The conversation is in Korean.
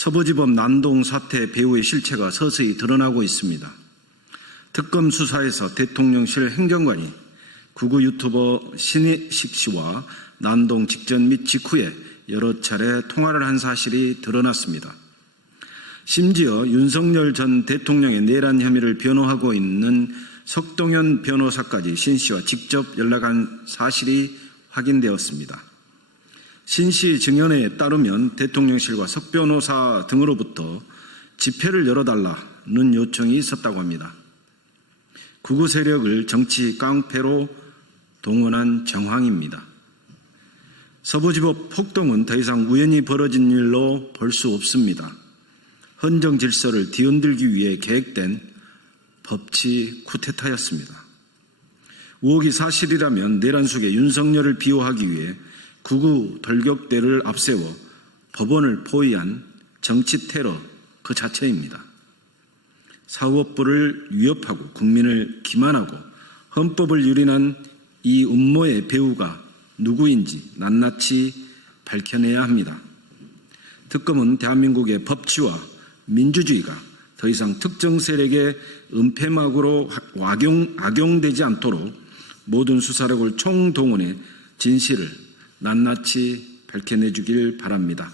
서부지법 난동 사태 배후의 실체가 서서히 드러나고 있습니다. 특검 수사에서 대통령실 행정관이 구구 유튜버 신희식 씨와 난동 직전 및 직후에 여러 차례 통화를 한 사실이 드러났습니다. 심지어 윤석열 전 대통령의 내란 혐의를 변호하고 있는 석동현 변호사까지 신 씨와 직접 연락한 사실이 확인되었습니다. 신씨 증언에 따르면 대통령실과 석 변호사 등으로부터 집회를 열어달라는 요청이 있었다고 합니다. 구구 세력을 정치 깡패로 동원한 정황입니다. 서부지법 폭동은 더 이상 우연히 벌어진 일로 볼 수 없습니다. 헌정 질서를 뒤흔들기 위해 계획된 법치 쿠데타였습니다. 우혹이 사실이라면 내란 속에 윤석열을 비호하기 위해 구구 돌격대를 앞세워 법원을 포위한 정치 테러 그 자체입니다. 사법부를 위협하고 국민을 기만하고 헌법을 유린한 이 음모의 배우가 누구인지 낱낱이 밝혀내야 합니다. 특검은 대한민국의 법치와 민주주의가 더 이상 특정 세력의 은폐막으로 악용, 악용되지 않도록 모든 수사력을 총동원해 진실을 낱낱이 밝혀내 주길 바랍니다.